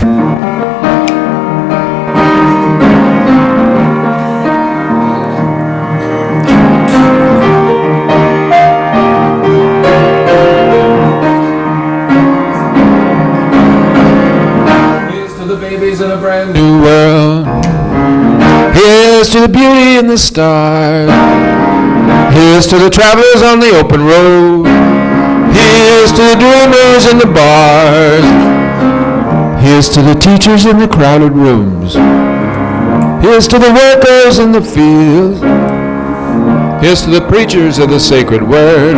In a brand new world. Here's to the beauty in the stars. Here's to the travelers on the open road. Here's to the dreamers in the bars. Here's to the teachers in the crowded rooms. Here's to the workers in the fields. Here's to the preachers of the sacred word.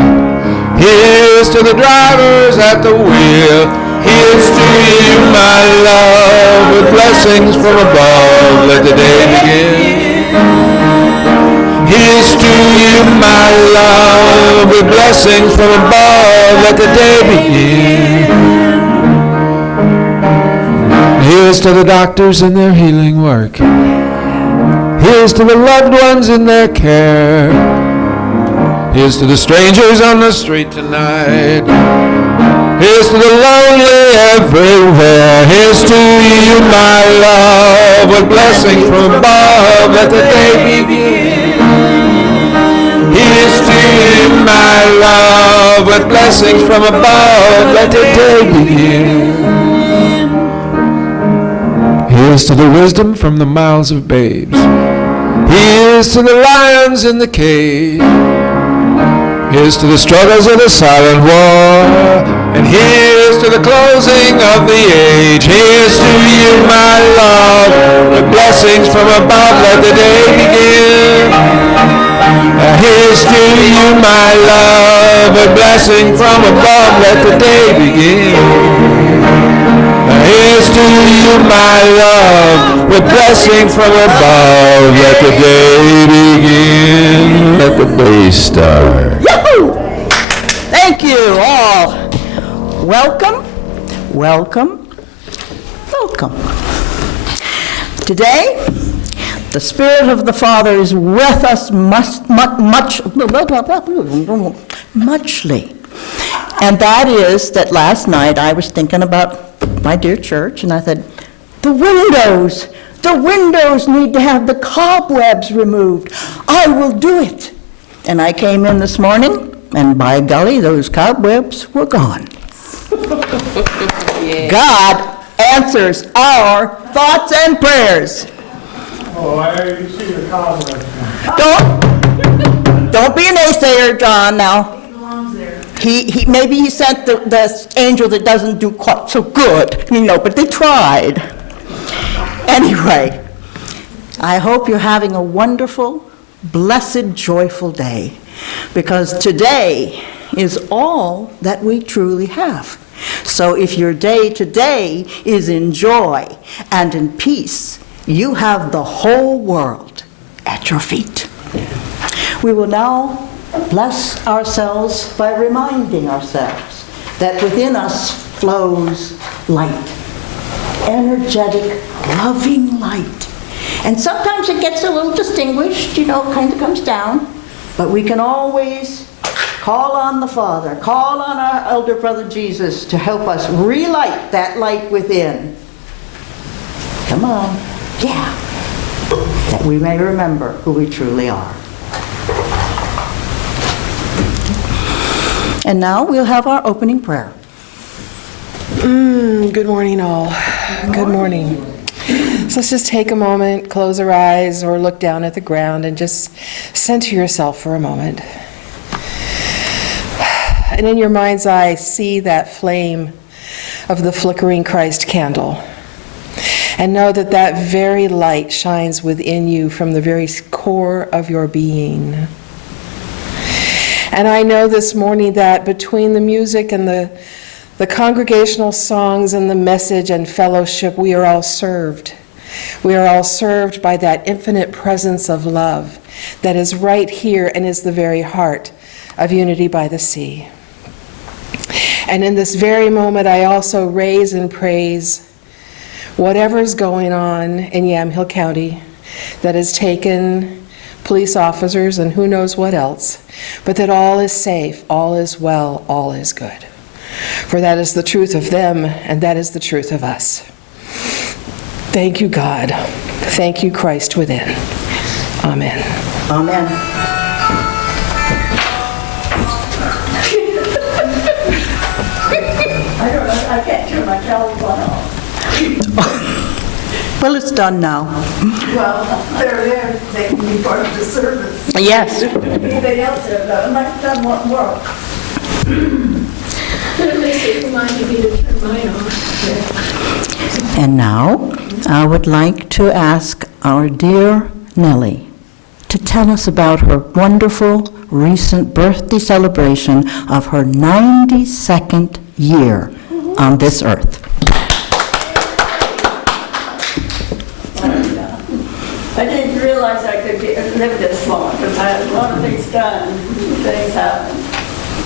Here's to the drivers at the wheel. Here's to you, my love, with blessings from above, let the day begin. Here's to you, my love, with blessings from above, let the day begin. Here's to the doctors in their healing work. Here's to the loved ones in their care. Here's to the strangers on the street tonight. Here's to the lonely everywhere. Here's to you, my love, with blessings from above, let the day begin. Here's to you, my love, with blessings from above, let the day begin. Here's to the wisdom from the mouths of babes. Here's to the lions in the cage. Here's to the struggles of the silent war, and here's to the closing of the age. Here's to you, my love, with blessings from above, let the day begin. Here's to you, my love, with blessings from above, let the day begin. Here's to you, my love, with blessings from above, let the day begin. Let the day start. Thank you all. Welcome, welcome, welcome. Today, the Spirit of the Father is with us muchly. And that is that last night I was thinking about my dear church, and I said, the windows need to have the cobwebs removed. I will do it. And I came in this morning, and by golly, those cobwebs were gone. Yeah. God answers our thoughts and prayers. Oh, I see the cobwebs. Don't be an naysayer, John, now. He maybe he sent the angel that doesn't do quite so good, but they tried. Anyway, I hope you're having a wonderful, blessed, joyful day, because today is all that we truly have. So if your day today is in joy and in peace, you have the whole world at your feet. We will now bless ourselves by reminding ourselves that within us flows light, energetic, loving light. And sometimes it gets a little distinguished, kind of comes down, but we can always call on the Father, call on our elder brother Jesus to help us relight that light within. Come on, yeah, that we may remember who we truly are. And now we'll have our opening prayer. Good morning, all. Good morning. So let's just take a moment, close our eyes, or look down at the ground and just center yourself for a moment. And in your mind's eye, see that flame of the flickering Christ candle. And know that that very light shines within you from the very core of your being. And I know this morning that between the music and the congregational songs and the message and fellowship, we are all served. We are all served by that infinite presence of love that is right here and is the very heart of Unity by the Sea. And in this very moment, I also raise and praise whatever's going on in Yamhill County that has taken police officers and who knows what else, but that all is safe, all is well, all is good. For that is the truth of them, and that is the truth of us. Thank you, God. Thank you, Christ within. Amen. Amen. I can't turn my telephone off. Well, it's done now. Well, they're there, they can be part of the service. Yes. Anybody else have done, might have done one more. At least it reminded me to turn mine off. And now, I would like to ask our dear Nellie to tell us about her wonderful recent birthday celebration of her 92nd year on this earth. I didn't realize I could live this long, because I had a lot of things done, things happened,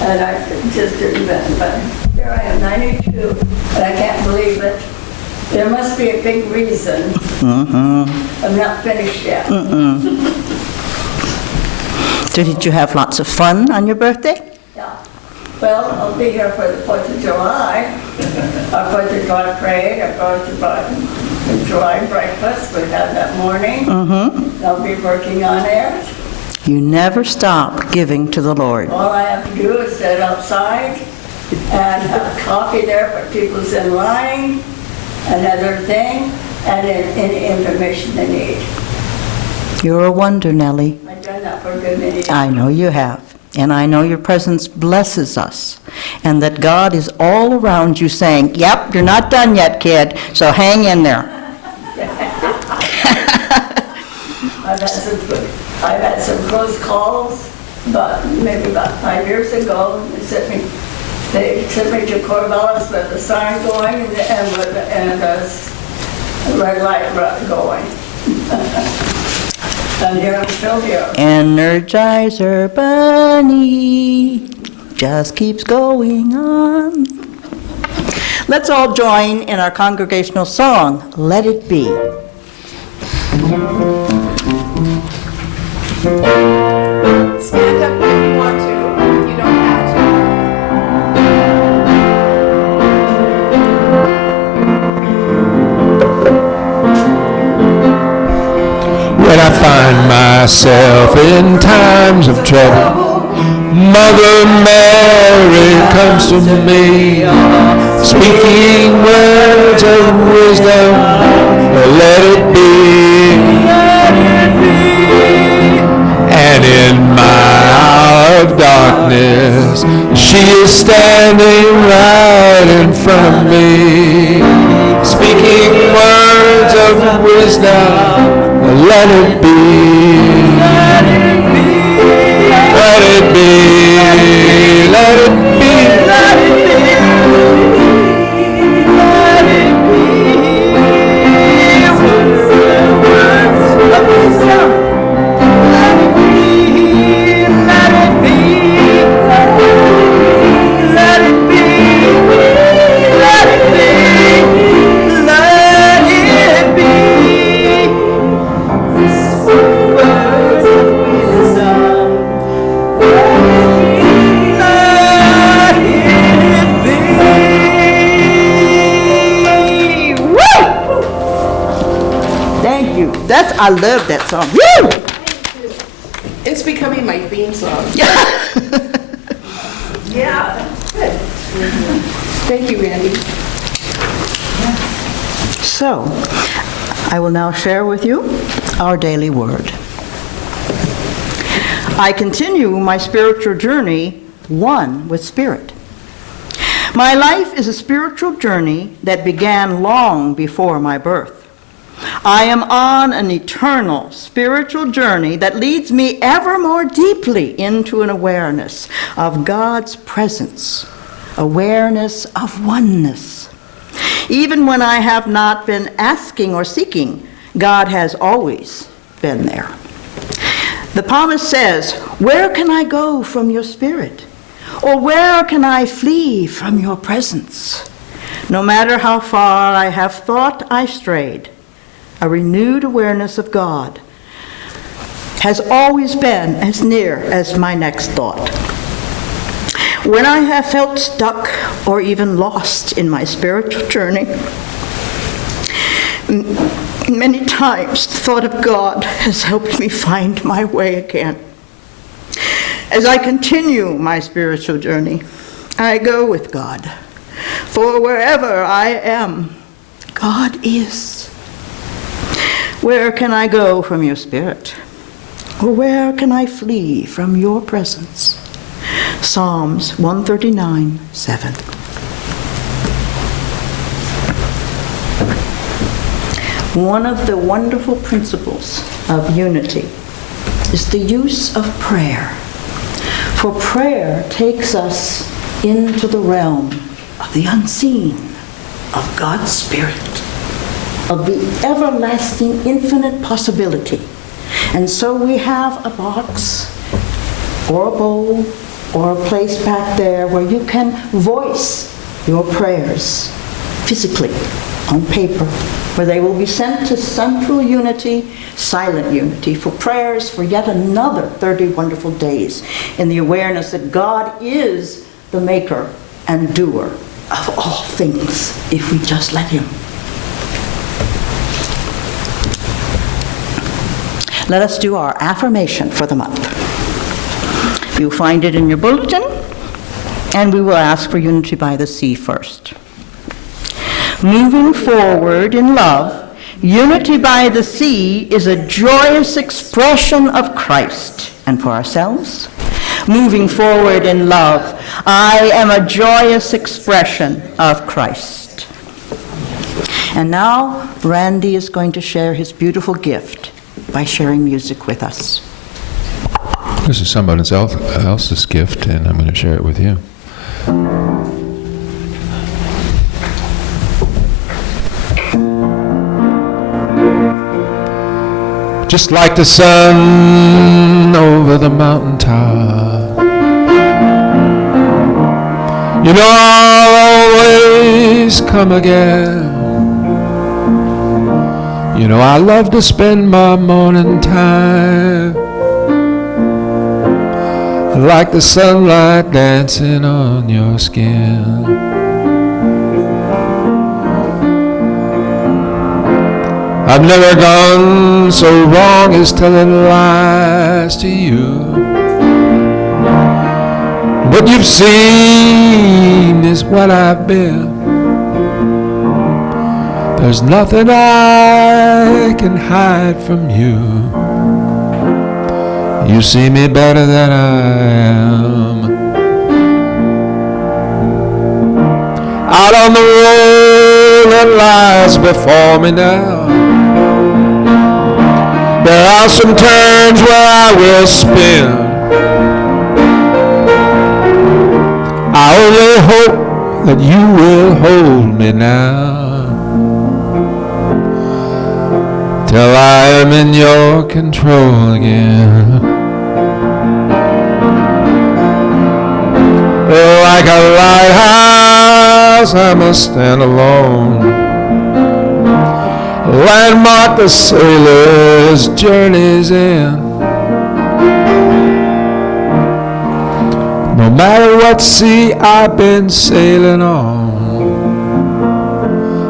and I just didn't then. But here I am, 92, and I can't believe it. There must be a big reason. I'm not finished yet. So did you have lots of fun on your birthday? Yeah. Well, I'll be here for the 4th of July. Our 4th of July parade, our 4th of July breakfast we had that morning. I'll be working on it. You never stop giving to the Lord. All I have to do is sit outside and have coffee there for people's in line and everything, and any information they need. You're a wonder, Nellie. I've done that for a good many years. I know you have. And I know your presence blesses us. And that God is all around you saying, yep, you're not done yet, kid, so hang in there. I've had some close calls, but maybe about 5 years ago. They sent me to Corvallis with the sign going and the red light going. And here I'm still here. Energizer Bunny just keeps going on. Let's all join in our congregational song, Let It Be. Stand up if you want to. You don't have to. When I find myself in times of trouble, Mother Mary comes to me, speaking words of wisdom. Let it be. And in my hour of darkness, she is standing right in front of me, speaking words of wisdom. Let it be. Let it be. Let it be. Let it be. Let it be. Let it be. Words of wisdom. Let it be. Let it be. Let it be. Let it be. Let it be. Words of wisdom. Let it be. Woo! Thank you. I love that song. Woo! It's becoming my theme song. Yeah. Thank you, Randy. So, I will now share with you our daily word. I continue my spiritual journey, one with Spirit. My life is a spiritual journey that began long before my birth. I am on an eternal spiritual journey that leads me ever more deeply into an awareness of God's presence, awareness of oneness. Even when I have not been asking or seeking, God has always been there. The psalmist says, "Where can I go from your spirit? Or where can I flee from your presence? No matter how far I have thought I strayed, a renewed awareness of God has always been as near as my next thought. When I have felt stuck or even lost in my spiritual journey, Many times the thought of God has helped me find my way again. As I continue my spiritual journey, I go with God. For wherever I am, God is. Where can I go from your spirit? Or where can I flee from your presence? Psalms 139:7. One of the wonderful principles of unity is the use of prayer. For prayer takes us into the realm of the unseen, of God's Spirit, of the everlasting infinite possibility. And so we have a box or a bowl or a place back there where you can voice your prayers physically on paper, where they will be sent to Central Unity, Silent Unity, for prayers for yet another 30 wonderful days in the awareness that God is the maker and doer of all things if we just let him. Let us do our affirmation for the month. You'll find it in your bulletin, and we will ask for Unity by the Sea first. Moving forward in love, Unity by the Sea is a joyous expression of Christ. And for ourselves, moving forward in love, I am a joyous expression of Christ. And now, Randy is going to share his beautiful gift by sharing music with us. This is somebody else's gift, and I'm going to share it with you. Just like the sun over the mountaintop, you know I'll always come again. You know I love to spend my morning time like the sunlight dancing on your skin. I've never gone so wrong as telling lies to you. What you've seen is what I've been. There's nothing I can hide from you. You see me better than I am. Out on the road that lies before me now, there are some turns where I will spin. I only hope that you will hold me now, till I am in your control again. Like a lighthouse, I must stand alone, landmark the sailor's journey's end. No matter what sea I've been sailing on,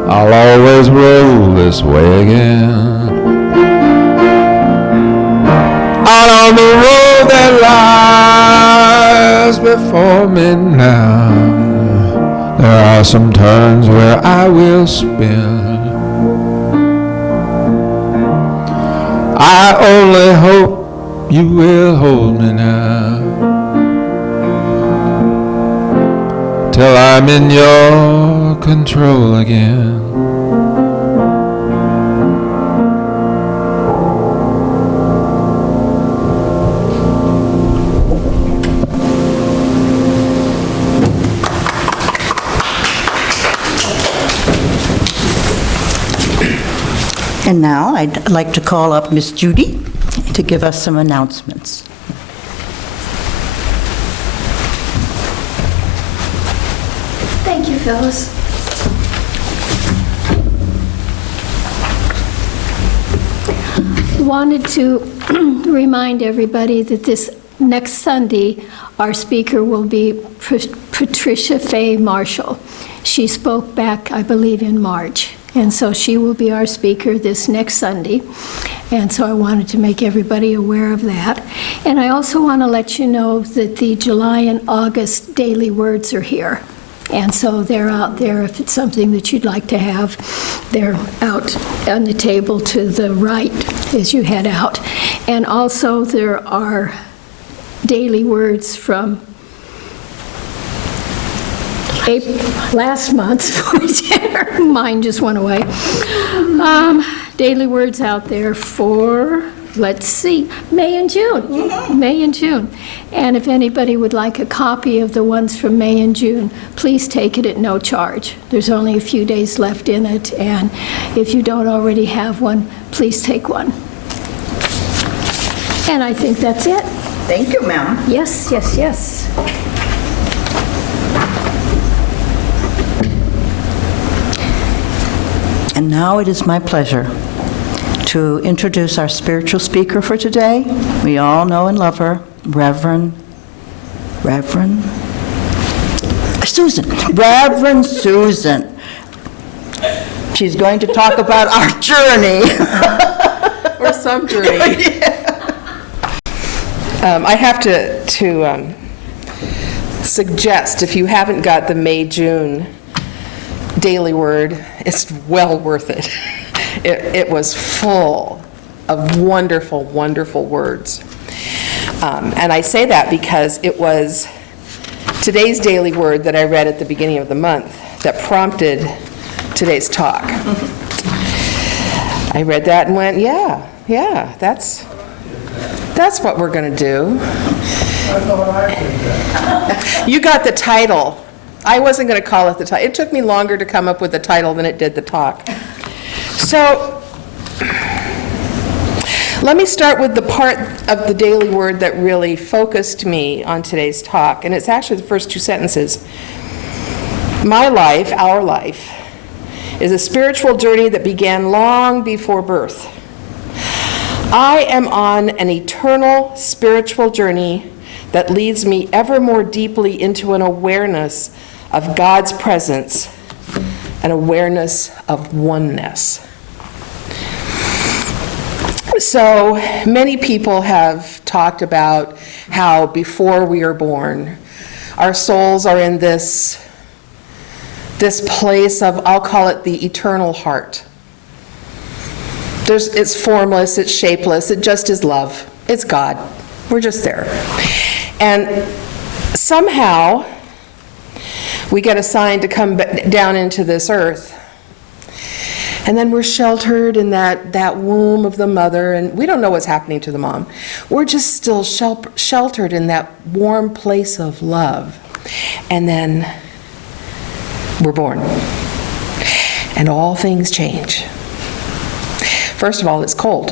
I'll always roll this way again. Out on the road that lies before me now, there are some turns where I will spin. I only hope you will hold me now, till I'm in your control again. And now I'd like to call up Miss Judy to give us some announcements. Thank you, Phyllis. Wanted to remind everybody that this next Sunday, our speaker will be Patricia Fay Marshall. She spoke back, I believe, in March. And so she will be our speaker this next Sunday. And so I wanted to make everybody aware of that. And I also want to let you know that the July and August daily words are here. And so they're out there if it's something that you'd like to have. They're out on the table to the right as you head out. And also there are daily words from last month. Mine just went away. Daily words out there for, let's see, May and June. May and June. And if anybody would like a copy of the ones from May and June, please take it at no charge. There's only a few days left in it, and if you don't already have one, please take one. And I think that's it. Thank you, ma'am. Yes, yes, yes. And now it is my pleasure to introduce our spiritual speaker for today. We all know and love her, Reverend Susan. Reverend Susan. She's going to talk about our journey. Or some journey. I have to suggest, if you haven't got the May-June daily word, it's well worth it. It was full of wonderful, wonderful words. And I say that because it was today's daily word that I read at the beginning of the month that prompted today's talk. I read that and went, yeah, that's what we're going to do. You got the title. I wasn't going to call it the title. It took me longer to come up with the title than it did the talk. So let me start with the part of the daily word that really focused me on today's talk, and it's actually the first two sentences. My life, our life, is a spiritual journey that began long before birth. I am on an eternal spiritual journey that leads me ever more deeply into an awareness of God's presence, an awareness of oneness. So many people have talked about how before we are born, our souls are in this place of, I'll call it the eternal heart. It's formless, it's shapeless, it just is love. It's God. We're just there. And somehow, we get assigned to come down into this earth. And then we're sheltered in that womb of the mother, and we don't know what's happening to the mom. We're just still sheltered in that warm place of love. And then we're born. And all things change. First of all, it's cold.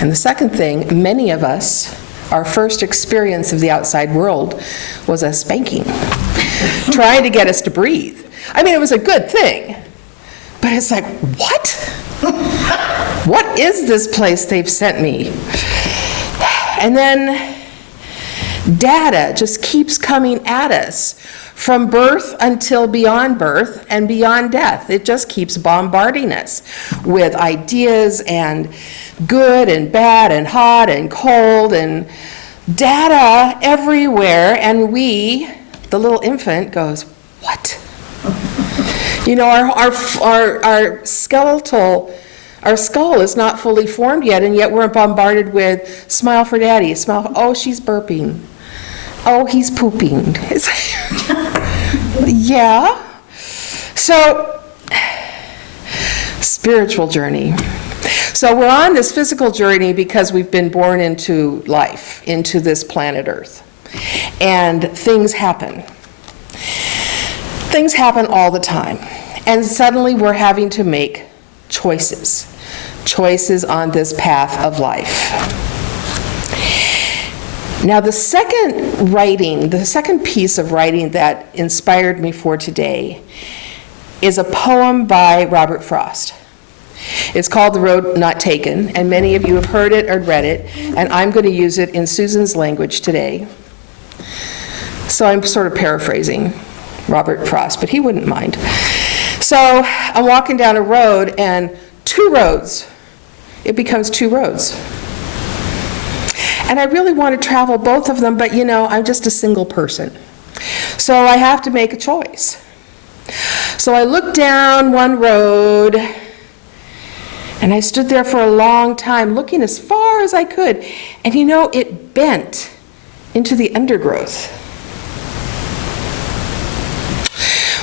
And the second thing, many of us, our first experience of the outside world was a spanking, trying to get us to breathe. I mean, it was a good thing, but it's like, what? What is this place they've sent me? And then data just keeps coming at us from birth until beyond birth and beyond death. It just keeps bombarding us with ideas and good and bad and hot and cold and data everywhere, and we, the little infant, goes, what? You know, our skull is not fully formed yet, and yet we're bombarded with smile for daddy, smile, oh, she's burping. Oh, he's pooping. Yeah. So, spiritual journey. So we're on this physical journey because we've been born into life, into this planet Earth. And things happen. Things happen all the time. And suddenly we're having to make choices. Choices on this path of life. Now the second piece of writing that inspired me for today is a poem by Robert Frost. It's called The Road Not Taken, and many of you have heard it or read it, and I'm going to use it in Susan's language today. So I'm sort of paraphrasing Robert Frost, but he wouldn't mind. So So I'm walking down a road, and two roads. It becomes two roads. And I really want to travel both of them, but I'm just a single person. So I have to make a choice. So I looked down one road, and I stood there for a long time, looking as far as I could. And it bent into the undergrowth.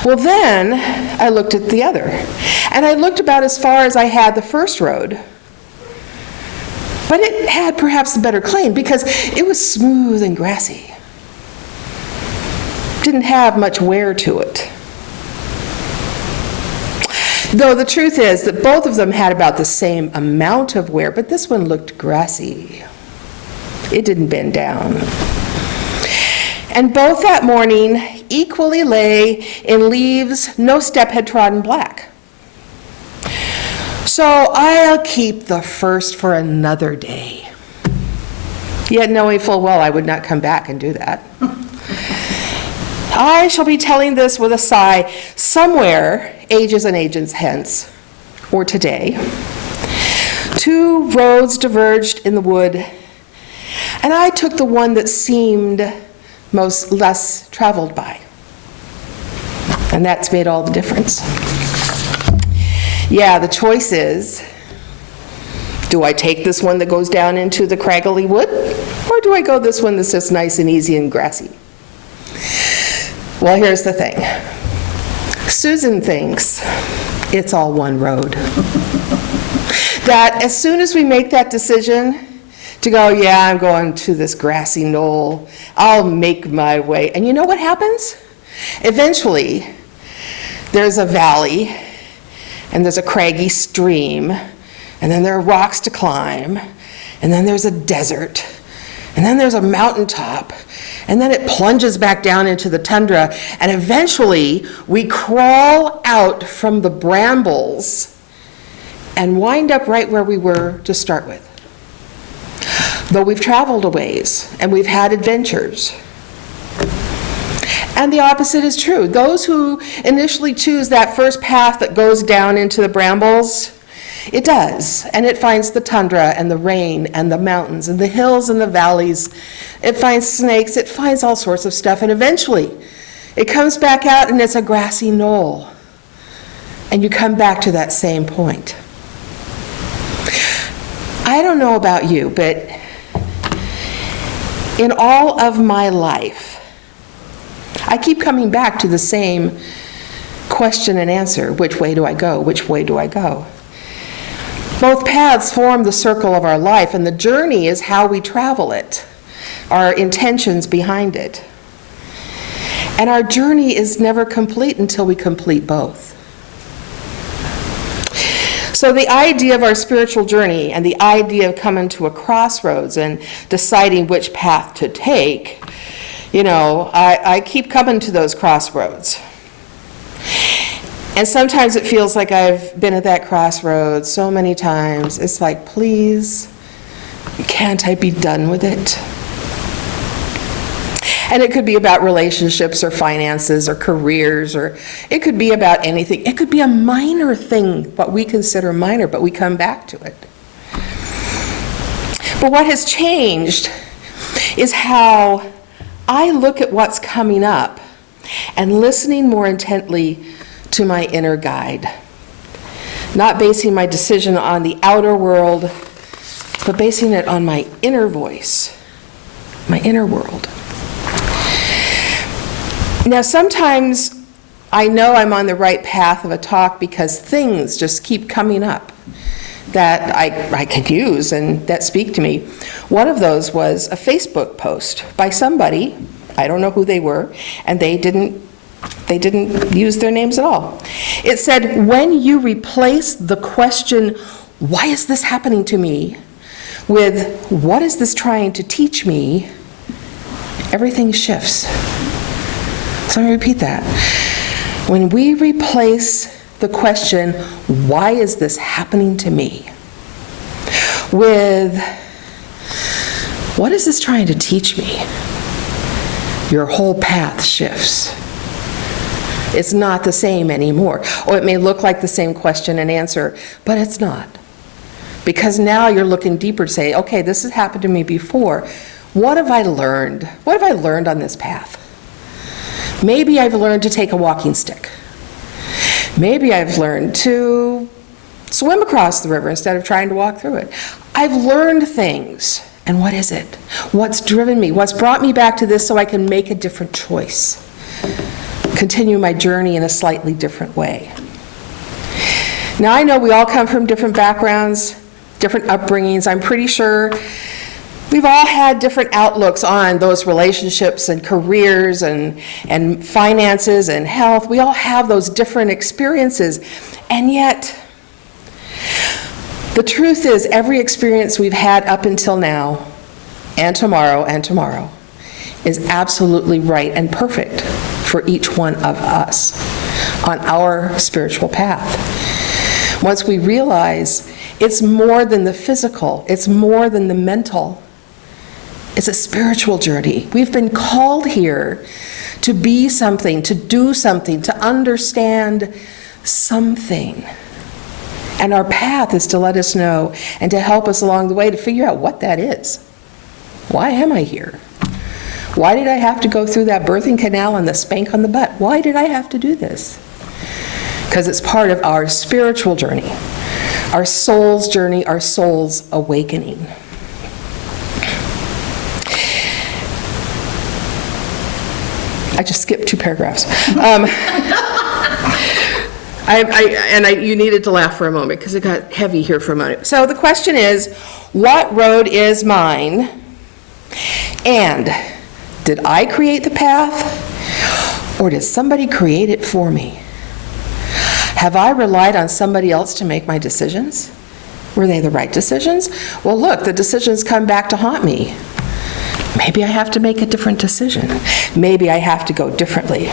Well, then I looked at the other, and I looked about as far as I had the first road. But it had perhaps a better claim because it was smooth and grassy. Didn't have much wear to it. Though the truth is that both of them had about the same amount of wear, but this one looked grassy. It didn't bend down. And both that morning equally lay in leaves no step had trodden black. So I'll keep the first for another day. Yet knowing full well I would not come back and do that. I shall be telling this with a sigh somewhere, ages and ages hence, or today. Two roads diverged in the wood, and I took the one that seemed less traveled by. And that's made all the difference. Yeah, the choice is, do I take this one that goes down into the craggly wood, or do I go this one that's just nice and easy and grassy? Well, here's the thing. Susan thinks it's all one road. That as soon as we make that decision to go, yeah, I'm going to this grassy knoll, I'll make my way. And you know what happens? Eventually, there's a valley, and there's a craggy stream, and then there are rocks to climb, and then there's a desert, and then there's a mountaintop, and then it plunges back down into the tundra, and eventually we crawl out from the brambles and wind up right where we were to start with. Though we've traveled a ways, and we've had adventures. And the opposite is true. Those who initially choose that first path that goes down into the brambles, it does. And it finds the tundra and the rain and the mountains and the hills and the valleys. It finds snakes. It finds all sorts of stuff. And eventually, it comes back out and it's a grassy knoll. And you come back to that same point. I don't know about you, but in all of my life, I keep coming back to the same question and answer. Which way do I go? Which way do I go? Both paths form the circle of our life, and the journey is how we travel it, our intentions behind it. And our journey is never complete until we complete both. So the idea of our spiritual journey and the idea of coming to a crossroads and deciding which path to take, I keep coming to those crossroads. And sometimes it feels like I've been at that crossroads so many times. It's like, please, can't I be done with it? And it could be about relationships or finances or careers, or it could be about anything. It could be a minor thing, what we consider minor, but we come back to it. But what has changed is how I look at what's coming up and listening more intently to my inner guide. Not basing my decision on the outer world, but basing it on my inner voice, my inner world. Now, sometimes I know I'm on the right path of a talk because things just keep coming up that I could use and that speak to me. One of those was a Facebook post by somebody, I don't know who they were, and they didn't use their names at all. It said, when you replace the question, why is this happening to me, with what is this trying to teach me, everything shifts. So I'm going to repeat that. When we replace the question, why is this happening to me, with what is this trying to teach me, your whole path shifts. It's not the same anymore. Or it may look like the same question and answer, but it's not. Because now you're looking deeper to say, okay, this has happened to me before. What have I learned? What have I learned on this path? Maybe I've learned to take a walking stick. Maybe I've learned to swim across the river instead of trying to walk through it. I've learned things. And what is it? What's driven me? What's brought me back to this so I can make a different choice? Continue my journey in a slightly different way. Now, I know we all come from different backgrounds, different upbringings. I'm pretty sure we've all had different outlooks on those relationships and careers and finances and health. We all have those different experiences. And yet, the truth is, every experience we've had up until now, and tomorrow, is absolutely right and perfect for each one of us on our spiritual path. Once we realize it's more than the physical, it's more than the mental, it's a spiritual journey. We've been called here to be something, to do something, to understand something. And our path is to let us know and to help us along the way to figure out what that is. Why am I here? Why did I have to go through that birthing canal and the spank on the butt? Why did I have to do this? Because it's part of our spiritual journey, our soul's journey, our soul's awakening. I just skipped 2 paragraphs. You needed to laugh for a moment because it got heavy here for a moment. So the question is, what road is mine? And did I create the path, or did somebody create it for me? Have I relied on somebody else to make my decisions? Were they the right decisions? Well, look, the decisions come back to haunt me. Maybe I have to make a different decision. Maybe I have to go differently.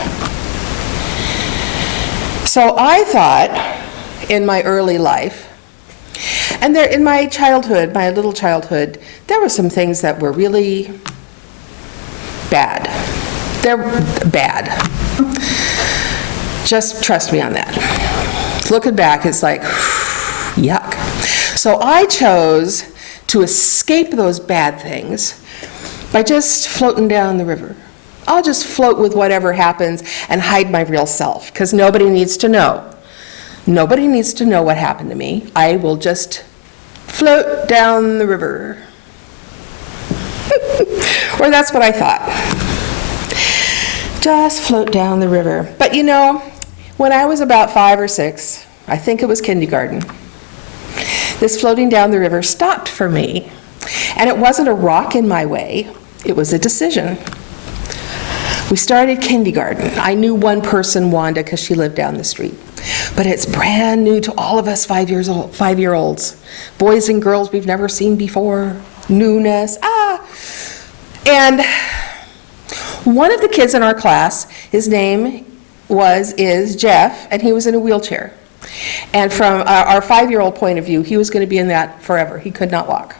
So I thought in my early life, and there in my childhood, my little childhood, there were some things that were really bad. They're bad. Just trust me on that. Looking back, it's like, yuck. So I chose to escape those bad things by just floating down the river. I'll just float with whatever happens and hide my real self, because nobody needs to know. Nobody needs to know what happened to me. I will just float down the river. Or that's what I thought. Just float down the river. But you know, when I was about 5 or 6, I think it was kindergarten, this floating down the river stopped for me. And it wasn't a rock in my way, it was a decision. We started kindergarten. I knew one person, Wanda, because she lived down the street. But it's brand new to all of us 5-year-olds. Boys and girls we've never seen before. Newness. And one of the kids in our class, his name is Jeff, and he was in a wheelchair. And from our 5-year-old point of view, he was going to be in that forever. He could not walk.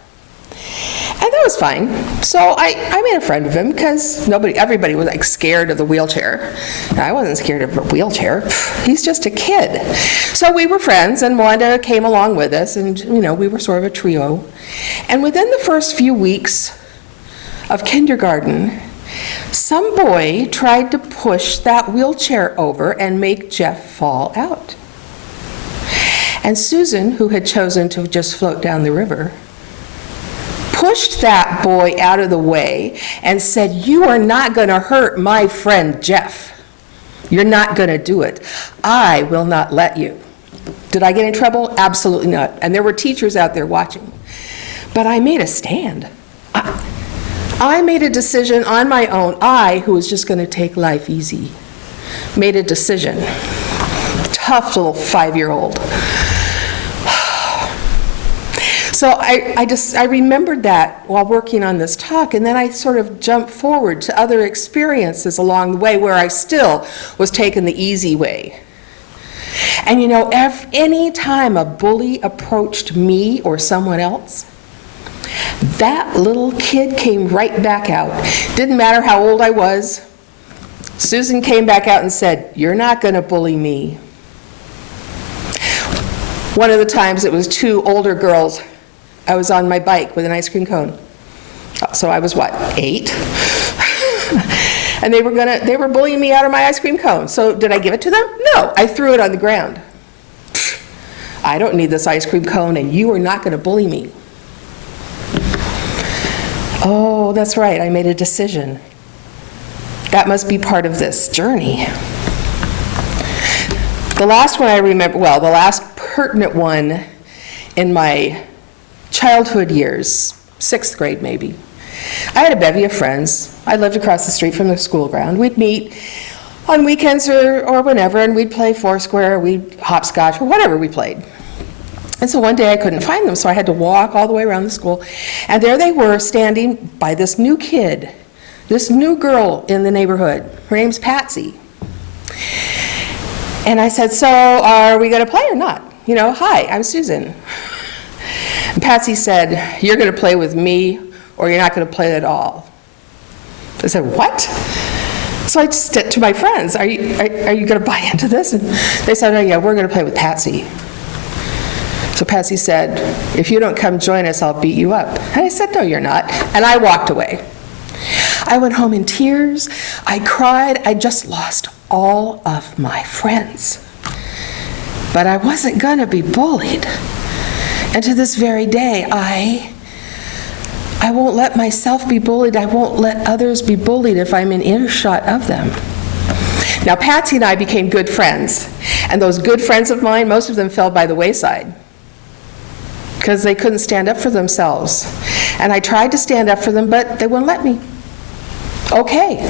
And that was fine. So I made a friend of him because everybody was like scared of the wheelchair. And I wasn't scared of a wheelchair. He's just a kid. So we were friends, and Wanda came along with us, and we were sort of a trio. And within the first few weeks of kindergarten, some boy tried to push that wheelchair over and make Jeff fall out. And Susan, who had chosen to just float down the river, pushed that boy out of the way and said, "You are not going to hurt my friend Jeff. You're not going to do it. I will not let you." Did I get in trouble? Absolutely not. And there were teachers out there watching. But I made a stand. I made a decision on my own. I, who was just going to take life easy, made a decision. Tough little 5-year-old. So I remembered that while working on this talk, and then I sort of jumped forward to other experiences along the way where I still was taking the easy way. And any time a bully approached me or someone else, that little kid came right back out. Didn't matter how old I was, Susan came back out and said, "You're not going to bully me." One of the times it was two older girls. I was on my bike with an ice cream cone. So I was what, 8? And they were bullying me out of my ice cream cone. So did I give it to them? No, I threw it on the ground. I don't need this ice cream cone, and you are not going to bully me. Oh, that's right, I made a decision. That must be part of this journey. The last one I remember, well, the last pertinent one in my childhood years, 6th grade maybe. I had a bevy of friends. I lived across the street from the school ground. We'd meet on weekends or whenever, and we'd play Foursquare, we'd hopscotch, or whatever we played. And so one day I couldn't find them, so I had to walk all the way around the school. And there they were, standing by this new kid, this new girl in the neighborhood. Her name's Patsy. And I said, "So are we going to play or not? You know, hi, I'm Susan." And Patsy said, "You're going to play with me, or you're not going to play at all." I said, "What?" So I just said to my friends, are you going to buy into this? And they said, "Oh yeah, we're going to play with Patsy." So Patsy said, "If you don't come join us, I'll beat you up." And I said, "No, you're not." And I walked away. I went home in tears. I cried. I just lost all of my friends. But I wasn't going to be bullied. And to this very day, I won't let myself be bullied. I won't let others be bullied if I'm in earshot of them. Now, Patsy and I became good friends. And those good friends of mine, most of them fell by the wayside because they couldn't stand up for themselves. And I tried to stand up for them, but they wouldn't let me. Okay.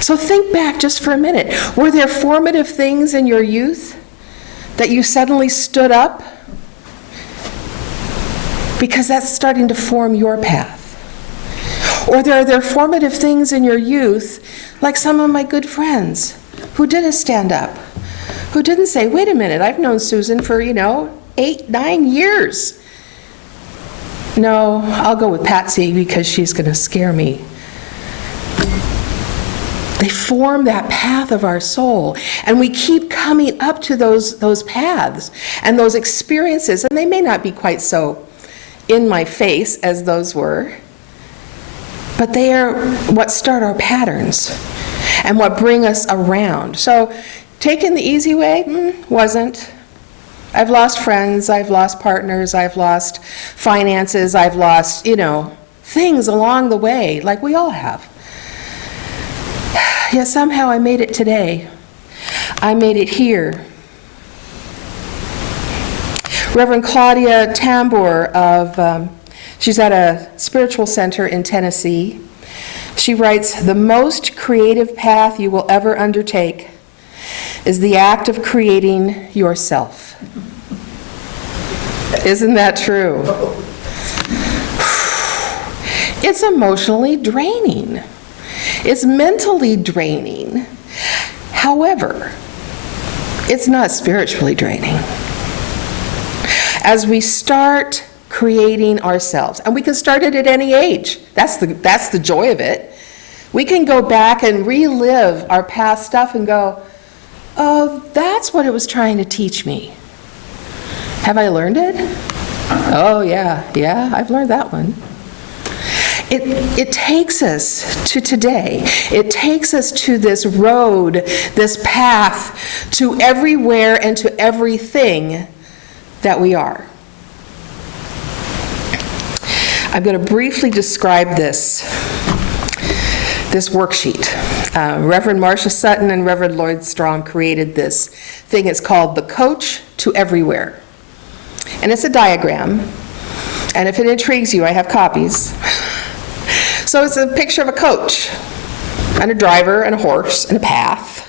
So think back just for a minute. Were there formative things in your youth that you suddenly stood up? Because that's starting to form your path. Or are there formative things in your youth, like some of my good friends, who didn't stand up, who didn't say, "Wait a minute, I've known Susan for, 8, 9 years. No, I'll go with Patsy because she's going to scare me." They form that path of our soul, and we keep coming up to those paths and those experiences, and they may not be quite so in my face as those were, but they are what start our patterns and what bring us around. So taking the easy way, wasn't. I've lost friends, I've lost partners, I've lost finances, I've lost, things along the way, like we all have. Yet somehow I made it today. I made it here. Reverend Claudia Tambor she's at a spiritual center in Tennessee. She writes, "The most creative path you will ever undertake is the act of creating yourself." Isn't that true? It's emotionally draining. It's mentally draining. However, it's not spiritually draining. As we start creating ourselves, and we can start it at any age. That's the joy of it. We can go back and relive our past stuff and go, "Oh, that's what it was trying to teach me. Have I learned it? Oh, yeah, I've learned that one." It takes us to today. It takes us to this road, this path, to everywhere and to everything that we are. I'm going to briefly describe this worksheet. Reverend Marcia Sutton and Reverend Lloyd Strom created this thing. It's called The Coach to Everywhere. And it's a diagram. And if it intrigues you, I have copies. So it's a picture of a coach and a driver and a horse and a path.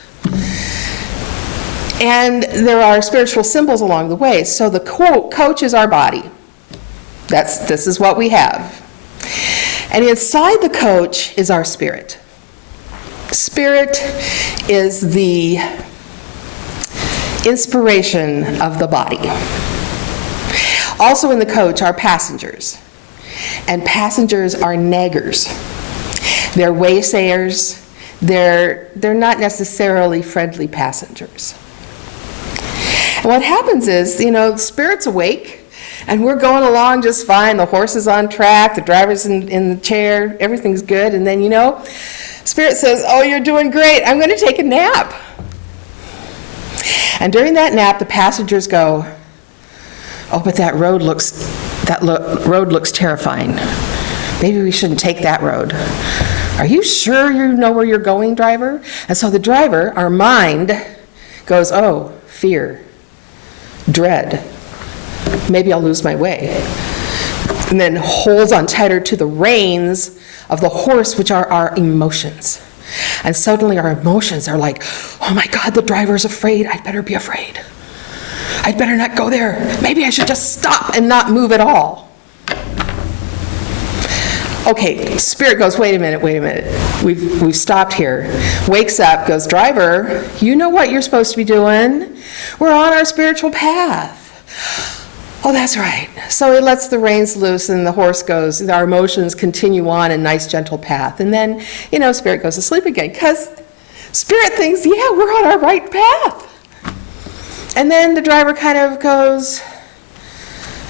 And there are spiritual symbols along the way. So the coach is our body. This is what we have. And inside the coach is our spirit. Spirit is the inspiration of the body. Also in the coach are passengers. And passengers are naggers. They're waysayers. They're not necessarily friendly passengers. And what happens is, the Spirit's awake, and we're going along just fine. The horse is on track, the driver's in the chair, everything's good. And then, Spirit says, oh, you're doing great. I'm going to take a nap. And during that nap, the passengers go, oh, but that road looks terrifying. Maybe we shouldn't take that road. Are you sure you know where you're going, driver? And so the driver, our mind, goes, oh, fear, dread. Maybe I'll lose my way. And then holds on tighter to the reins of the horse, which are our emotions. And suddenly our emotions are like, oh my God, the driver's afraid. I'd better be afraid. I'd better not go there. Maybe I should just stop and not move at all. Okay, Spirit goes, wait a minute. We've stopped here. Wakes up, goes, driver, you know what you're supposed to be doing. We're on our spiritual path. Oh, that's right. So he lets the reins loose and the horse goes, our emotions continue on a nice gentle path. And then, Spirit goes to sleep again because Spirit thinks, yeah, we're on our right path. And then the driver kind of goes,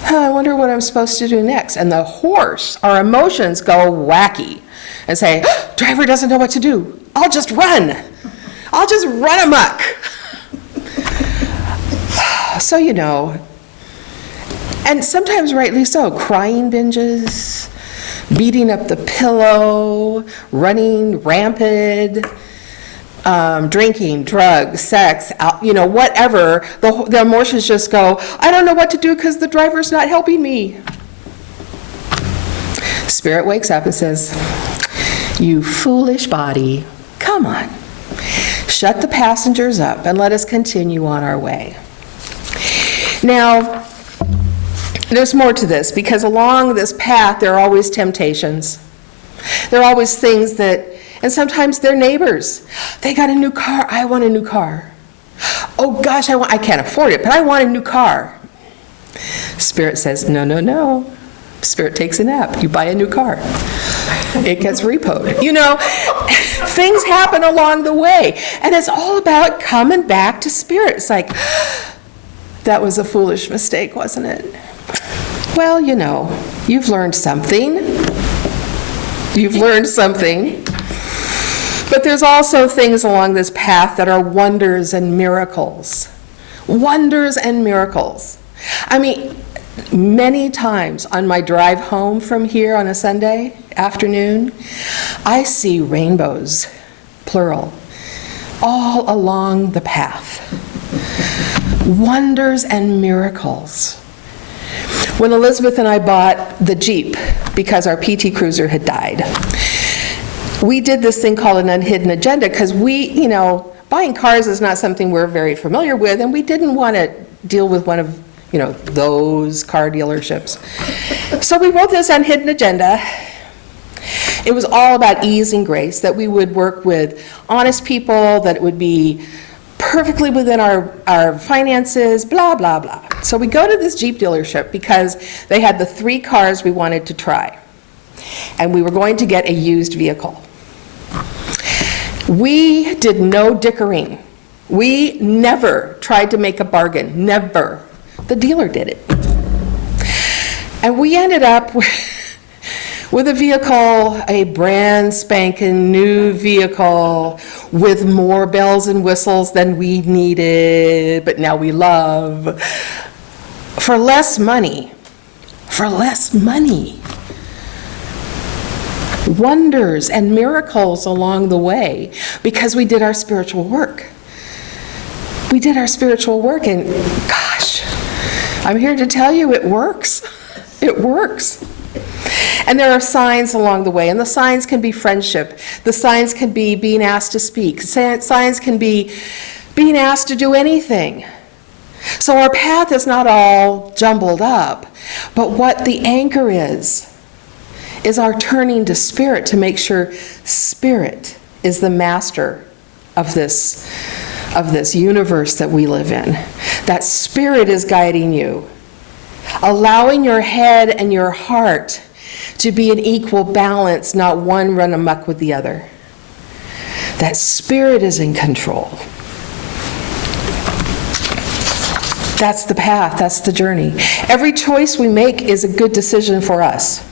I wonder what I'm supposed to do next. And the horse, our emotions go wacky and say, driver doesn't know what to do. I'll just run. I'll just run amok. So, and sometimes rightly so, crying binges, beating up the pillow, running rampant, drinking, drugs, sex, whatever. The emotions just go, I don't know what to do because the driver's not helping me. Spirit wakes up and says, you foolish body, come on. Shut the passengers up and let us continue on our way. Now, there's more to this because along this path there are always temptations. There are always things and sometimes they're neighbors. They got a new car. I want a new car. Oh gosh, I can't afford it, but I want a new car. Spirit says, no. Spirit takes a nap. You buy a new car. It gets repoed. Things happen along the way. And it's all about coming back to Spirit. It's like, that was a foolish mistake, wasn't it? Well, you've learned something. You've learned something. But there's also things along this path that are wonders and miracles. Wonders and miracles. I mean, many times on my drive home from here on a Sunday afternoon, I see rainbows, plural, all along the path. Wonders and miracles. When Elizabeth and I bought the Jeep because our PT Cruiser had died, we did this thing called an unhidden agenda because buying cars is not something we're very familiar with, and we didn't want to deal with one of, those car dealerships. So we wrote this unhidden agenda. It was all about ease and grace, that we would work with honest people, that it would be perfectly within our finances, blah, blah, blah. So we go to this Jeep dealership because they had the 3 cars we wanted to try. And we were going to get a used vehicle. We did no dickering. We never tried to make a bargain, never. The dealer did it. And we ended up with a vehicle, a brand spanking new vehicle with more bells and whistles than we needed, but now we love, for less money. Wonders and miracles along the way because we did our spiritual work. We did our spiritual work, and gosh, I'm here to tell you it works. It works. And there are signs along the way, and the signs can be friendship. The signs can be being asked to speak. Signs can be being asked to do anything. So our path is not all jumbled up, but what the anchor is our turning to Spirit to make sure Spirit is the master of this universe that we live in. That Spirit is guiding you, allowing your head and your heart to be in equal balance, not one run amok with the other. that Spirit is in control. That's the path, that's the journey. Every choice we make is a good decision for us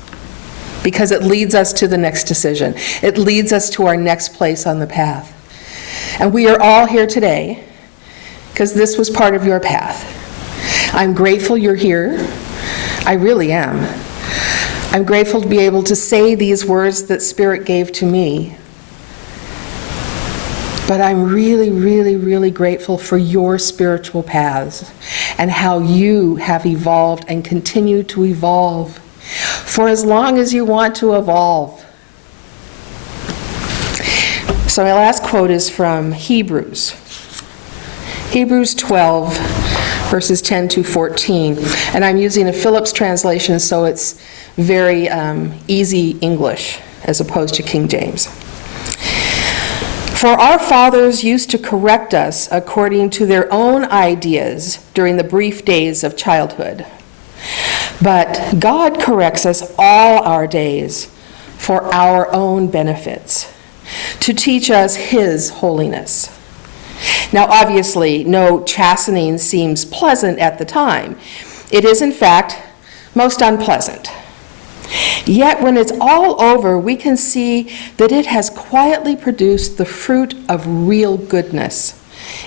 because it leads us to the next decision. It leads us to our next place on the path. And we are all here today because this was part of your path. I'm grateful you're here. I really am. I'm grateful to be able to say these words that Spirit gave to me. But I'm really, really, really grateful for your spiritual paths and how you have evolved and continue to evolve for as long as you want to evolve. So my last quote is from Hebrews. Hebrews 12, verses 10 to 14. And I'm using a Phillips translation, so it's very easy English as opposed to King James. For our fathers used to correct us according to their own ideas during the brief days of childhood. But God corrects us all our days for our own benefits, to teach us His holiness. Now, obviously, no chastening seems pleasant at the time. It is, in fact, most unpleasant. Yet when it's all over, we can see that it has quietly produced the fruit of real goodness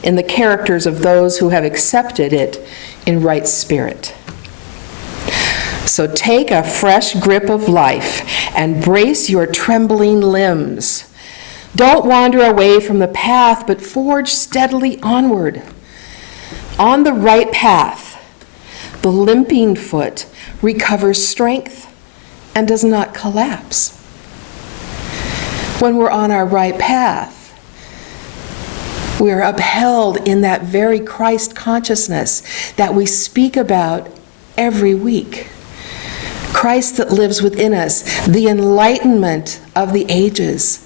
in the characters of those who have accepted it in right spirit. So take a fresh grip of life and brace your trembling limbs. Don't wander away from the path, but forge steadily onward. On the right path, the limping foot recovers strength and does not collapse. When we're on our right path, we are upheld in that very Christ consciousness that we speak about every week. Christ that lives within us, the enlightenment of the ages.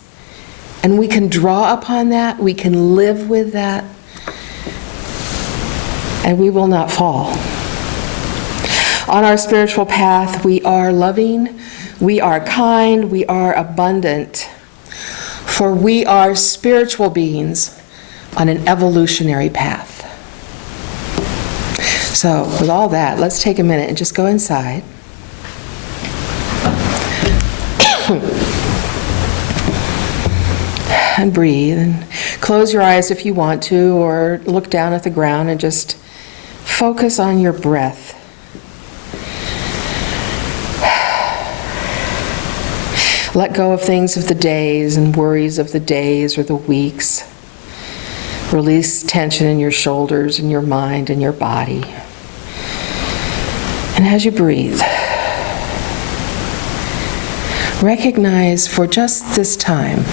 And we can draw upon that, we can live with that, and we will not fall. On our spiritual path, we are loving, we are kind, we are abundant, for we are spiritual beings on an evolutionary path. So, with all that, let's take a minute and just go inside. And breathe, and close your eyes if you want to, or look down at the ground and just focus on your breath. Let go of things of the days and worries of the days or the weeks. Release tension in your shoulders and your mind and your body. And as you breathe, recognize for just this time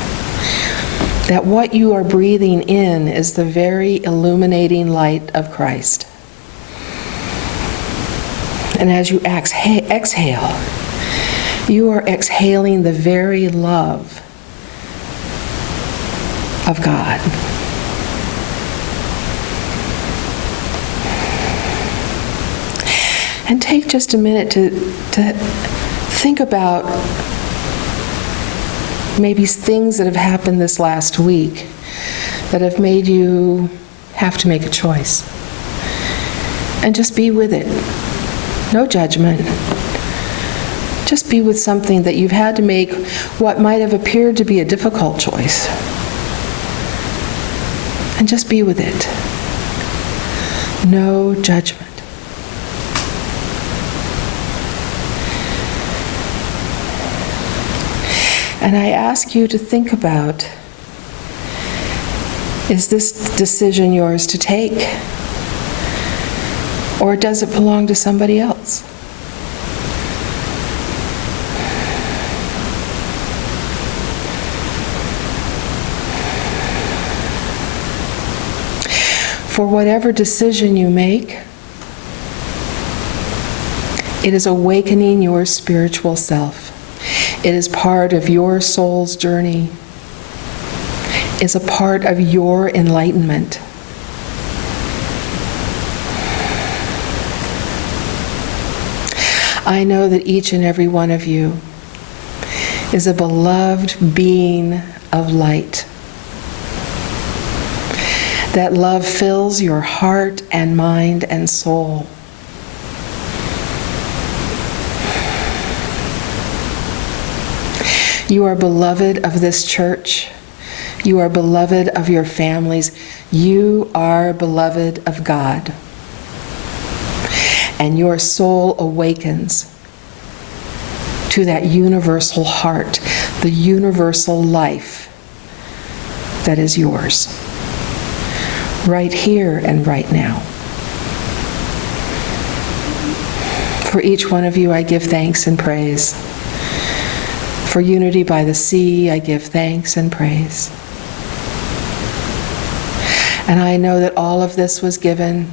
that what you are breathing in is the very illuminating light of Christ. And as you exhale, you are exhaling the very love of God. And take just a minute to think about maybe things that have happened this last week that have made you have to make a choice. And just be with it. No judgment. Just be with something that you've had to make what might have appeared to be a difficult choice. And just be with it. No judgment. And I ask you to think about, is this decision yours to take? Or does it belong to somebody else? For whatever decision you make, it is awakening your spiritual self. It is part of your soul's journey. It's a part of your enlightenment. I know that each and every one of you is a beloved being of light. that love fills your heart and mind and soul. You are beloved of this church. You are beloved of your families. You are beloved of God. And your soul awakens to that universal heart, the universal life that is yours, right here and right now. For each one of you, I give thanks and praise. For Unity by the Sea, I give thanks and praise. And I know that all of this was given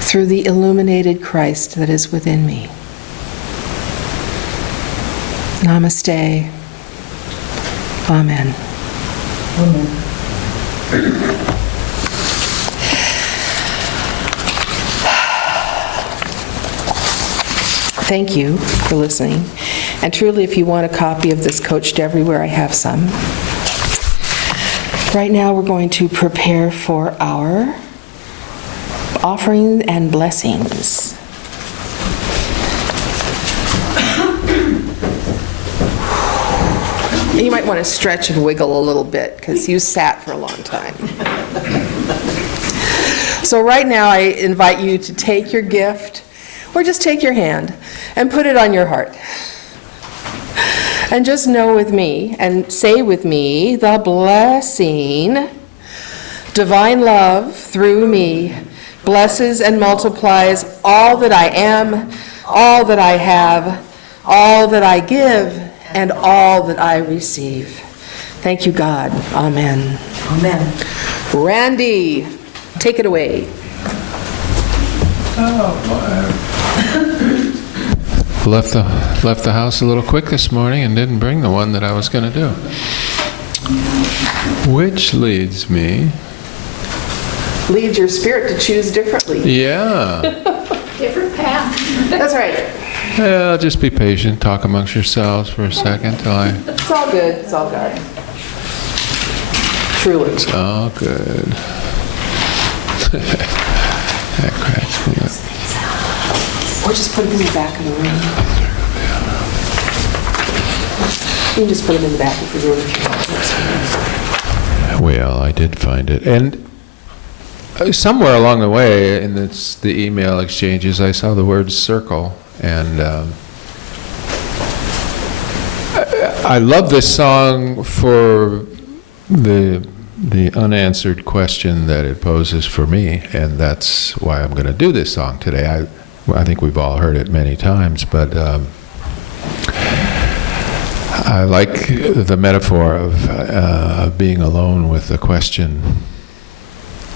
through the illuminated Christ that is within me. Namaste. Amen. Thank you for listening. And truly, if you want a copy of this Coached Everywhere, I have some. Right now, we're going to prepare for our offering and blessings. You might want to stretch and wiggle a little bit because you sat for a long time. So right now I invite you to take your gift, or just take your hand and put it on your heart. And just know with me and say with me the blessing. Divine love through me blesses and multiplies all that I am, all that I have, all that I give, and all that I receive. Thank you, God. Amen. Amen. Randy, take it away. Left the house a little quick this morning and didn't bring the one that I was going to do. Which leads me... Lead your spirit to choose differently. Yeah. Different path. That's right. Yeah, just be patient. Talk amongst yourselves for a second till I... It's all good. It's all good. Truly. It's all good. That cracks me up. Or just put them in the back of the room. You can just put them in the back of the room if you want. Well, I did find it. And somewhere along the way in the email exchanges, I saw the word circle. And I love this song for the unanswered question that it poses for me, and that's why I'm going to do this song today. I think we've all heard it many times, but I like the metaphor of being alone with the question,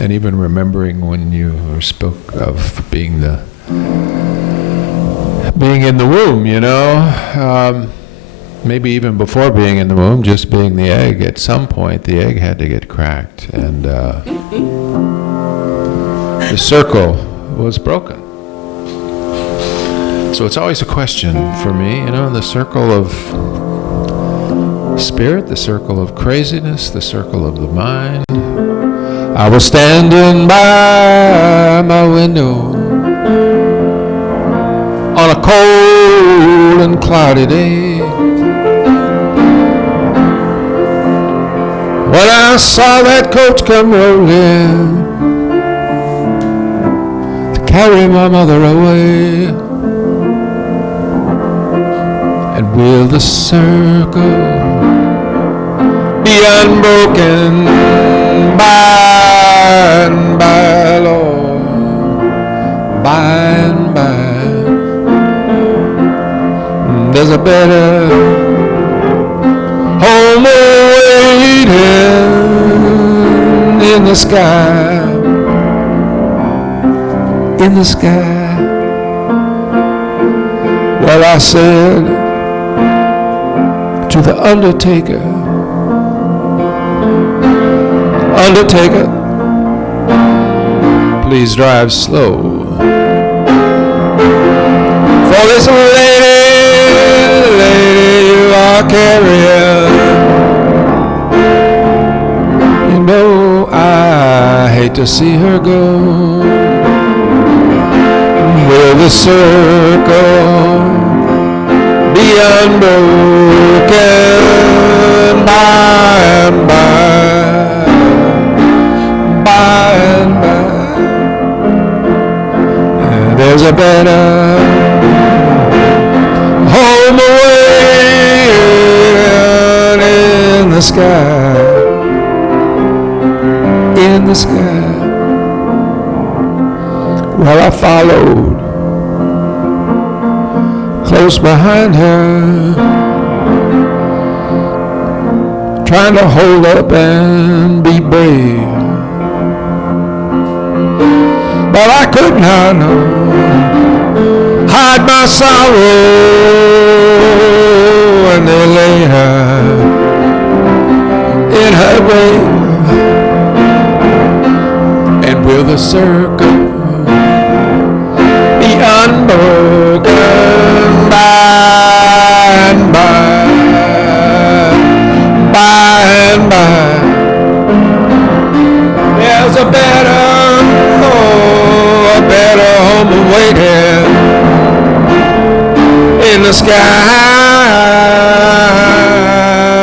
and even remembering when you spoke of being in the womb, you know. Maybe even before being in the womb, just being the egg. At some point, the egg had to get cracked, and the circle was broken. So it's always a question for me, you know, the circle of spirit, the circle of craziness, the circle of the mind. I was standing by my window on a cold and cloudy day, when I saw that coach come rolling to carry my mother away. And will the circle be unbroken by and by, Lord, by and by? There's a better home waiting in the sky, in the sky. Well, I said to the undertaker, undertaker, please drive slow, for this lady, you are carrying blow, I hate to see her go. Will the circle be unbroken by and by, by and by? There's a better home away in the sky, in the sky. Well, I followed close behind her, trying to hold up and be brave, but I could not hide my sorrow, and they lay her in her grave. And will the circle be unbroken by and by, by and by? There's a better home awaiting in the sky,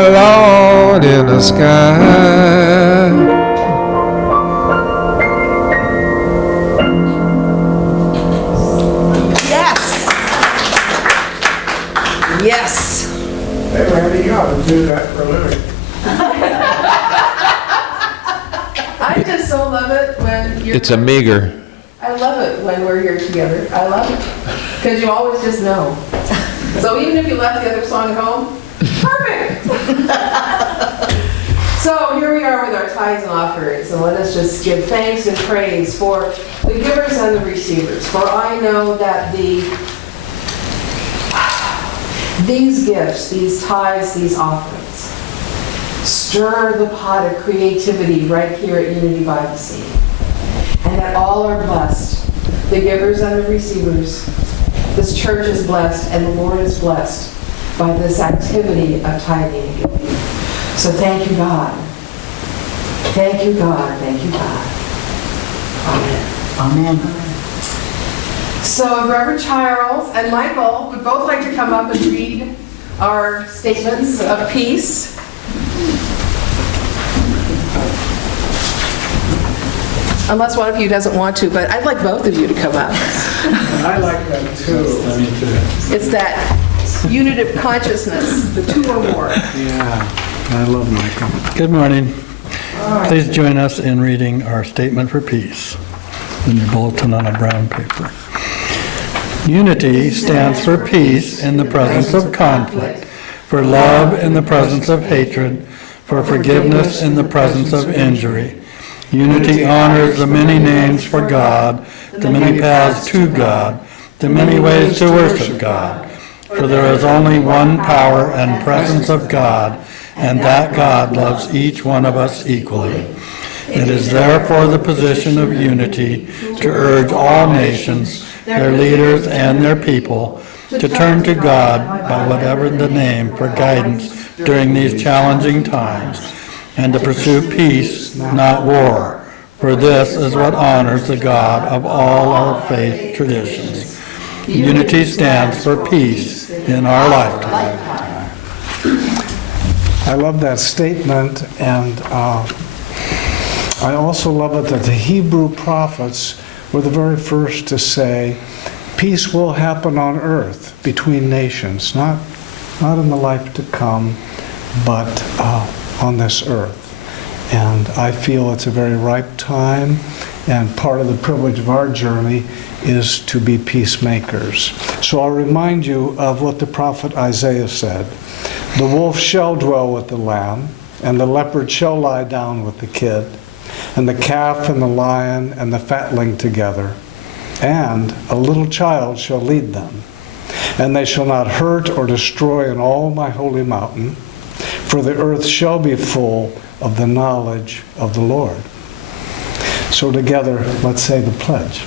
Lord, in the sky. Yes. Yes. Hey, Randy, you ought to do that for a living. I just so love it when you're... It's a meager. I love it when we're here together. I love it. Because you always just know. So even if you left the other song at home, perfect. So here we are with our tithes and offerings, and let us just give thanks and praise for the givers and the receivers. For I know that these gifts, these tithes, these offerings, stir the pot of creativity right here at Unity by the Sea. And that all are blessed. The givers and the receivers. This church is blessed, and the Lord is blessed by this activity of tithing and giving. So thank you, God. Thank you, God. Thank you, God. Amen. Amen. So Reverend Charles and Michael would both like to come up and read our statements of peace. Unless one of you doesn't want to, but I'd like both of you to come up. I like that too. It's that unit of consciousness, the two or more. Yeah, I love Michael. Good morning. Please join us in reading our statement for peace in your bulletin on a brown paper. Unity stands for peace in the presence of conflict, for love in the presence of hatred, for forgiveness in the presence of injury. Unity honors the many names for God, the many paths to God, the many ways to worship God. For there is only one power and presence of God, and that God loves each one of us equally. It is therefore the position of unity to urge all nations, their leaders and their people, to turn to God by whatever the name for guidance during these challenging times, and to pursue peace, not war. For this is what honors the God of all our faith traditions. Unity stands for peace in our lifetime. I love that statement, and I also love it that the Hebrew prophets were the very first to say, peace will happen on earth between nations, not in the life to come, but on this earth. And I feel it's a very ripe time, and part of the privilege of our journey is to be peacemakers. So I'll remind you of what the prophet Isaiah said. The wolf shall dwell with the lamb, and the leopard shall lie down with the kid, and the calf and the lion and the fatling together, and a little child shall lead them. And they shall not hurt or destroy in all my holy mountain, for the earth shall be full of the knowledge of the Lord. So together, let's say the pledge.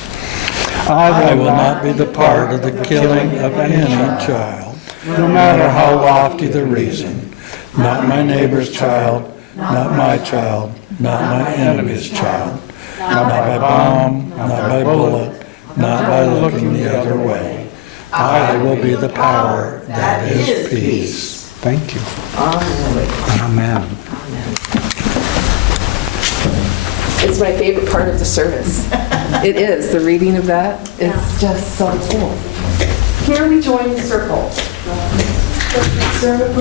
I will not be the part of the killing of any child, no matter how lofty the reason, not my neighbor's child, not my child, not my enemy's child, not by bomb, not by bullet, not by looking the other way. I will be the power that is peace. Thank you. Amen. It's my favorite part of the service. It is, the reading of that. It's just so cool. Here we join the circle. Circle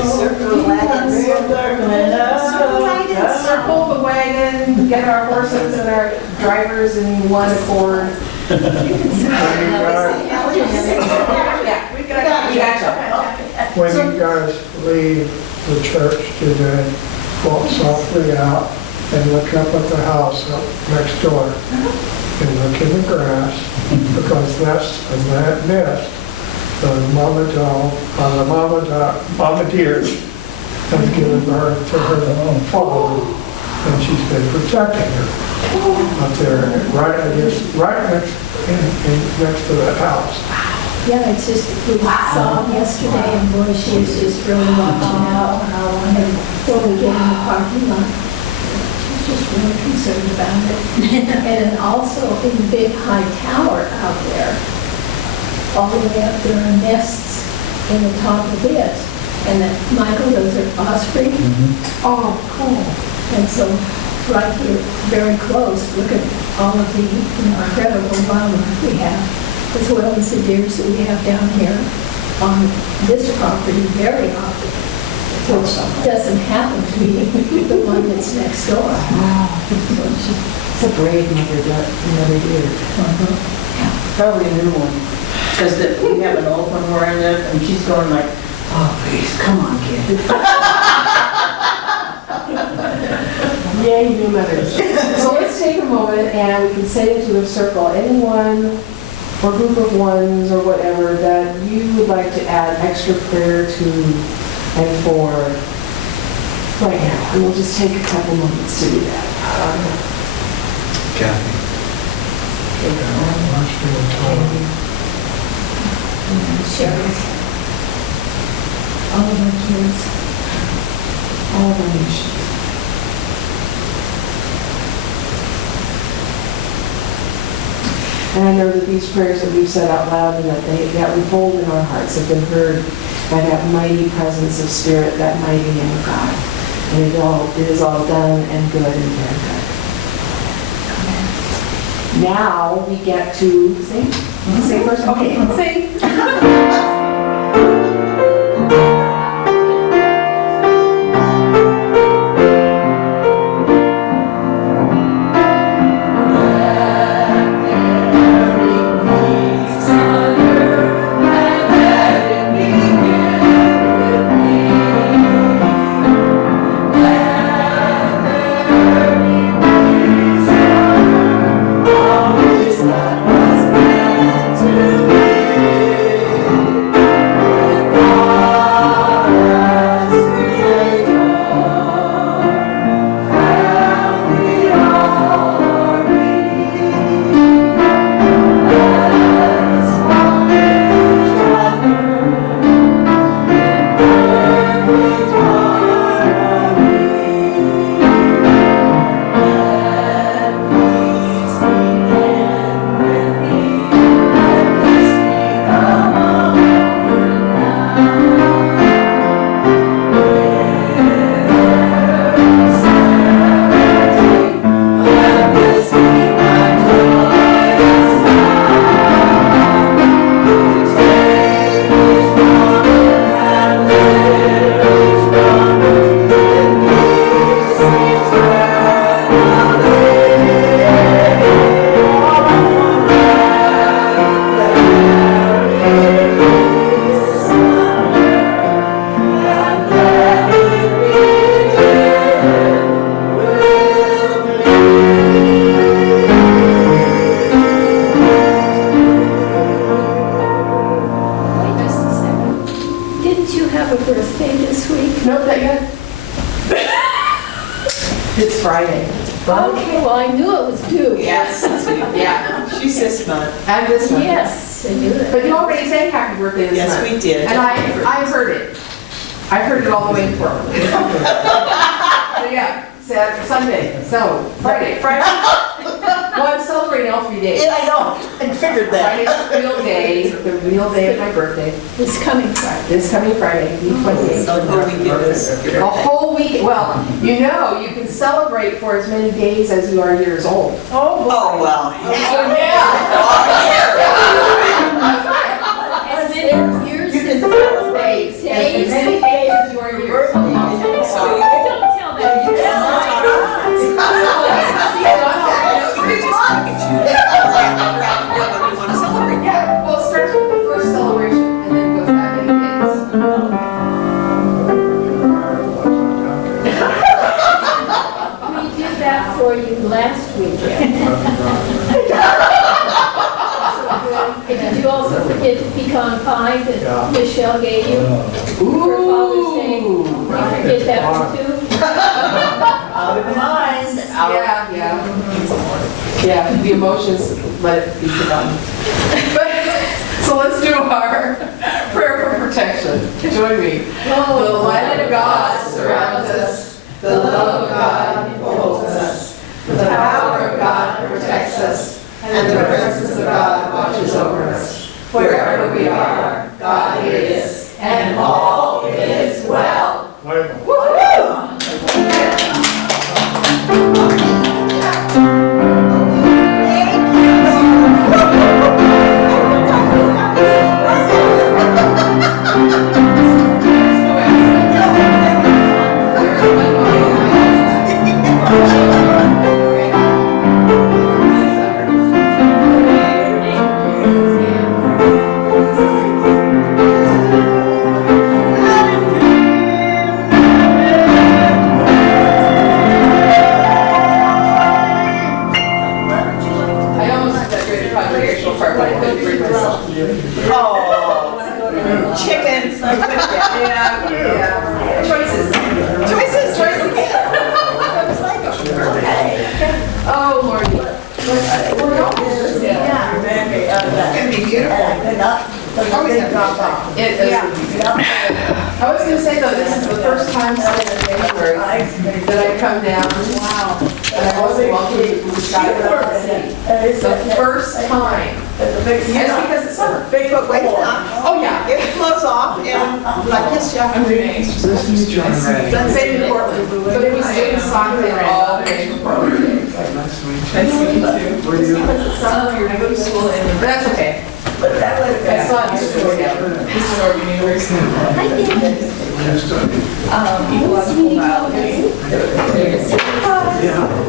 the wagon, get our horses and our drivers in one accord. When you guys leave the church today, walk softly out and look up at the house up next door and look in the grass, because that's a that nest the mama deer has given birth to her fawn, and she's been protecting her up there, right next to that house. Yeah, it's just, we saw him yesterday, and boy, she is just really watching out. And when we get in the parking lot, she's just really concerned about it. And then also in the big high tower out there, all the way up there are nests in the top of it. And then, Michael, those are osprey. Oh, cool. And so right here, very close, look at all of the incredible wildlife we have, as well as the deers that we have down here on this property very often, which doesn't happen to be the one that's next door. It's a brave another deer. Probably a new one. Because we have an old one where I live, and she's going like, oh, please, come on, kid. Yay, new mothers. So let's take a moment and we can say into a circle, anyone or group of ones or whatever that you would like to add extra prayer to and for right now. And we'll just take a couple moments to do that. Kathy. Sherry, all of our kids, All of our nations. And I know that these prayers that we've said out loud and that we hold in our hearts have been heard by that mighty presence of Spirit, that mighty name of God. And it is all done and good and very good. Amen. Now we get to sing. Sing first? Okay, sing. It's Friday. Okay, well, I knew it was due. Yes, yeah, she's this month. And this one. Yes, I knew it. But you already sang happy birthday this month. Yes, we did. And I heard it. I heard it all the way through. So you yeah, Saturday, Sunday, so, Friday. Well, I'm celebrating all 3 days. Yeah, I know, I figured that. Friday's the real day of my birthday. It's coming Friday. This coming Friday, the 28th. A whole week, well, you know, you can celebrate for as many days as you are years old. Oh, well. So, yeah. As many years You can as celebrate days. As many days as you are years old. Don't tell that. Yeah, well, it starts with the first celebration and then goes that many days. We did that for you last weekend. And did you also forget the pecan pie that Michelle gave you for Father's Day? Did you forget that one too? Out of mind. Yeah. Yeah, the emotions, let it be forgotten. So let's do our prayer for protection. Join me. The light of God surrounds us. The love of God enfolds us. The power of God protects us. And the presence of God watches over us. Wherever we are, God is, and all is well. I almost did that great congregational part, but I couldn't bring myself to do it. Chickens. Yeah. Choices. Oh, Lordy. We're all here. Yeah. That can be beautiful. Always have drop off. It is. I was going to say though, this is the first time since January that I come down. Wow. And I wasn't welcome to Scott without the city. It's the first time. And it's because it's summer. Big foot wait. Oh, yeah. Get the clothes off and like kiss you. I'm doing Same in Portland. But it was doing soccer there all day in Portland. Nice to meet you too. Because it's summer, you're going to go to school and that's okay. I saw it in Oregon University. I think. Ecological biology. Yeah.